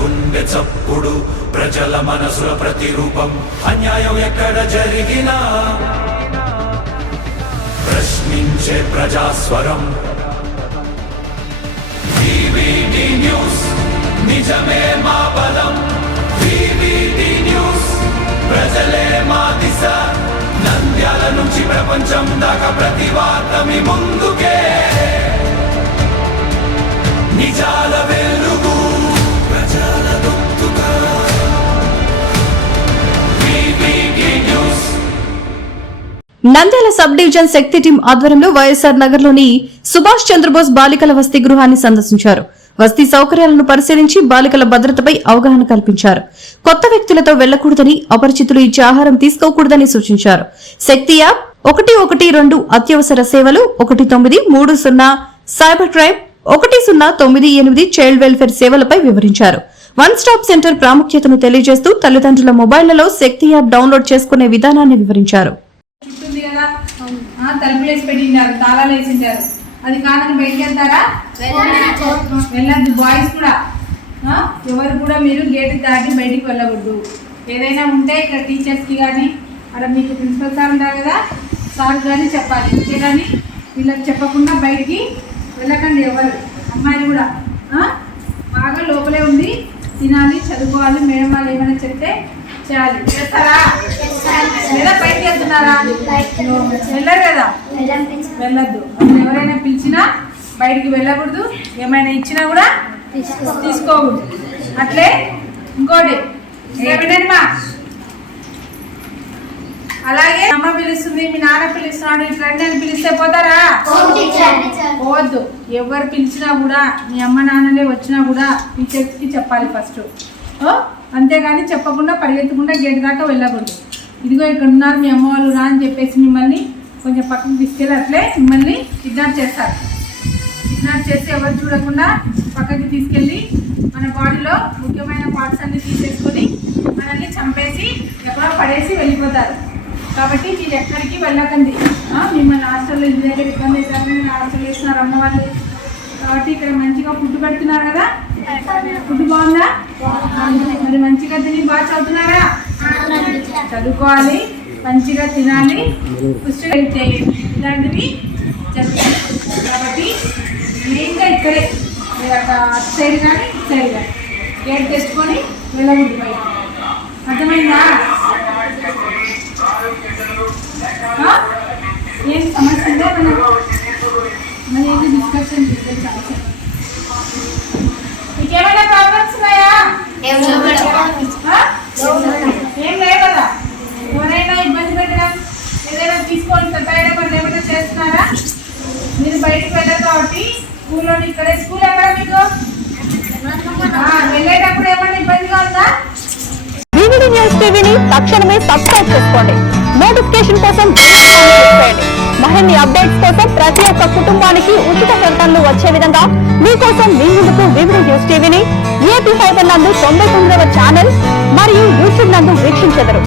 గుండె చప్పుడు ప్రజల మనసుల ప్రతిరూపం అన్యాయం ఎక్కడ జరిగినా ప్రశ్నించే ప్రజాస్వరం వివిడి న్యూస్ నిజమే మా బలం వివిడి న్యూస్ ప్రజలే మా దిశ నంద్యాల నుంచి ప్రపంచం దాకా ప్రతి వార్త మీ ముందుకే నిజాల వెలుగు ప్రజల గొంతుగా వివిడి news. Nandyal subdivision Shakti team ఆధ్వర్యంలో వైఎస్ఆర్ నగర్ లోని సుభాష్ చంద్రబోస్ బాలికల వసతి గృహాన్ని సందర్శించారు. వసతి సౌకర్యాలను పరిశీలించి బాలికల భద్రతపై అవగాహన కల్పించారు. కొత్త వ్యక్తులతో వెళ్లకూడదని, అపరిచితులు ఇచ్చే ఆహారం తీసుకోకూడదని సూచించారు. శక్తి యాప్ 112 అత్యవసర సేవలు 1930 సైబర్ క్రైమ్ 1098 చైల్డ్ వెల్ఫేర్ సేవలపై వివరించారు. వన్ స్టాప్ సెంటర్ ప్రాముఖ్యతను తెలియజేస్తూ తల్లిదండ్రుల మొబైళ్లలో శక్తి యాప్ డౌన్లోడ్ చేసుకునే విధానాన్ని వివరించారు. అది కాదని బయటికి వెళ్తారా? వెళ్ళద్దు. బాయ్స్ కూడా ఎవరు కూడా మీరు గేట్ దాటి బయటికి వెళ్ళకూడదు. ఏదైనా ఉంటే ఇక్కడ టీచర్స్కి కానీ అక్కడ మీకు ప్రిన్సిపల్ సార్ ఉంటారు కదా, సార్ కానీ చెప్పాలి. అంతేగాని వీళ్ళకి చెప్పకుండా బయటికి వెళ్ళకండి. ఎవరు అమ్మాయిలు కూడా బాగా లోపలే ఉంది, తినాలి, చదువుకోవాలి. మేడం వాళ్ళు ఏమైనా చెప్తే చేయాలి. చేస్తారా లేదా బయటికి వెళ్తున్నారా? వెళ్ళరు కదా, వెళ్ళద్దు. అసలు ఎవరైనా పిలిచినా బయటికి వెళ్ళకూడదు. ఏమైనా ఇచ్చినా కూడా తీసుకోకూడదు. అట్లే ఇంకోటి ఏమిటండి మా అలాగే అమ్మ పిలుస్తుంది, మీ నాన్న పిలుస్తున్నాడు, ఇట్లా అని పిలిస్తే పోతారా? పోవద్దు. ఎవరు పిలిచినా కూడా మీ అమ్మ నాన్నలే వచ్చినా కూడా టీచర్స్కి చెప్పాలి ఫస్ట్. అంతేగాని చెప్పకుండా పరిగెత్తకుండా గేట్ దాకా వెళ్ళకూడదు. ఇదిగో ఇక్కడ ఉన్నారు మీ అమ్మ వాళ్ళు రా అని చెప్పేసి మిమ్మల్ని కొంచెం పక్కకు తీసుకెళ్ళి అట్లే మిమ్మల్ని కిడ్నాప్ చేస్తారు. కిడ్నాప్ చేసి ఎవరు చూడకుండా పక్కకి తీసుకెళ్ళి మన బాడీలో ముఖ్యమైన పార్ట్స్ అన్ని తీసేసుకొని మనల్ని చంపేసి ఎక్కడో పడేసి వెళ్ళిపోతారు. కాబట్టి మీరు ఎక్కడికి వెళ్ళకండి. మిమ్మల్ని హాస్టల్లో ఇంటి దగ్గర ఇబ్బంది అవుతారని హాస్టల్ వేస్తున్నారు అమ్మ వాళ్ళు. కాబట్టి ఇక్కడ మంచిగా ఫుడ్ పెడుతున్నారు కదా, ఫుడ్ బాగుందా? మరి మంచిగా తిని బాగా చదువుతున్నారా? చదువుకోవాలి, మంచిగా తినాలి, పుష్టిగా ఇలాంటివి జరుగుతాయి. కాబట్టి మెయిన్గా ఇక్కడే మీరు అక్కడ అటు సైడ్ కానీ ఇటు సైడ్ కానీ గేట్ తెచ్చుకొని వెళ్ళకూడదు బయట. అర్థమైందా? ఏం సమస్య ఉందో మరి ఏంటి డిస్కషన్ చేస్తే మీకేమైనా ప్రాబ్లమ్స్ ఉన్నాయా? ఏం లేవు కదా. ఎవరైనా ఇబ్బంది పెట్టడం, ఏదైనా తీసుకొని తయారు ఏమైనా చేస్తున్నారా? మీరు బయటకు వెళ్ళారు కాబట్టి స్కూల్లోని ఇక్కడే స్కూల్ ఎక్కడ మీకు వెళ్ళేటప్పుడు ఏమైనా ఇబ్బందిగా ఉందా? వివిడి న్యూస్ టీవీని తక్షణమే సబ్స్క్రైబ్ చేసుకోండి. నోటిఫికేషన్ కోసం మరిన్ని అప్డేట్స్ కోసం ప్రతి ఒక్క కుటుంబానికి ఉచిత ప్రకటనలు వచ్చే విధంగా మీకోసం మీ ముందుకు వివిడి న్యూస్ టీవీని AP5 నందు 99వ ఛానల్ మరియు యూట్యూబ్ నందు వీక్షించెదరు.